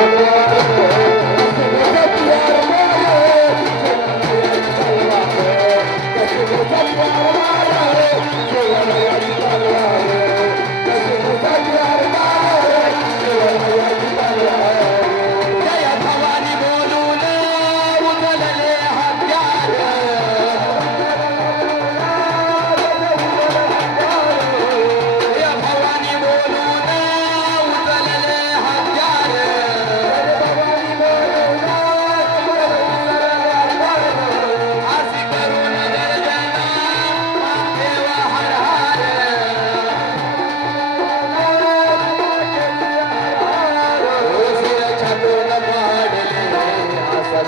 Música